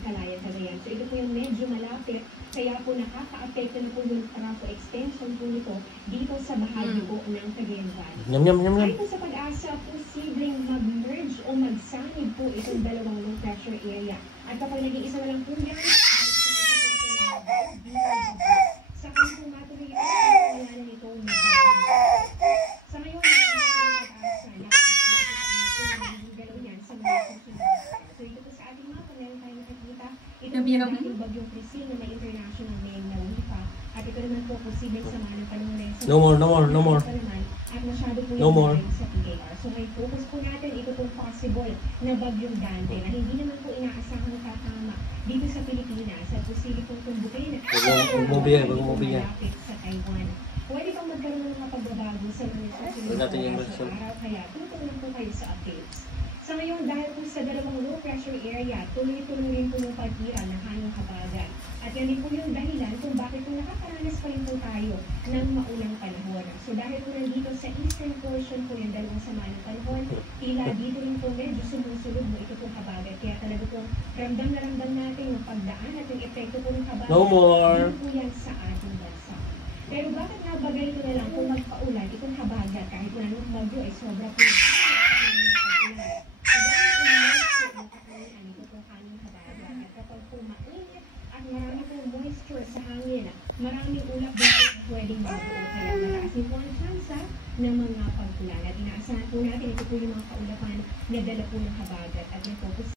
Calayan, Cagayan. So ito po yung medyo malapit, kaya po nakaka-apekto na po yung trafo extension po nito dito sa bahagi po ng Cagayan Valley. Ayon po sa Pag-asa, posibleng mag-merge o magsanib po itong dalawang low pressure area. At kapag naging isa na lang po yan, sa kanya po matuloy ito, kaya nito sa ngayon, Pag-asa, galaw yan sa mga susunod. So ito po sa ating mapa, meron tayo nakikita. Ito po yung dating bagyong Crisel na may international name na WIPA. At ito naman po posibleng sama ng panahon rin sa No more. At masyado po yung sa PAR. So may focus po natin, ito pong possible na bagyong Dante na hindi naman po inaasahang tatama dito sa Pilipinas at posibleng pong tumbukin malapit sa Taiwan. Pwede pang magkaroon ng mga pagbabago sa mga susunod na araw, kaya tutunan po kayo sa updates. Sa ngayon, dahil po sa dalawang low pressure area, tuloy-tuloy rin po yung pagtira ng hanging habagat. At yan din po yung dahilan kung bakit po nakakaranas pa rin po tayo ng maulang panahon. So dahil po nandito sa eastern portion po yung dalawang sama ng panahon, tila dito rin po medyo sumusunod mo ito pong habagat. Kaya talaga po ramdam na ramdam natin yung pagdaan at yung epekto po ng habagat. Dito po yan sa ating bansa. Pero bakit nga ba ganito na lang kung magpaulan itong habagat kahit wala nung bagyo ay sobra po yung marami pong moisture sa hangin. Maraming ulap dito pwedeng mabuo. Kaya mataas yung po ang tsansa ng mga pagkulan. At inaasahan po natin ito po yung mga kaulapan na dala po ng habagat. At may focus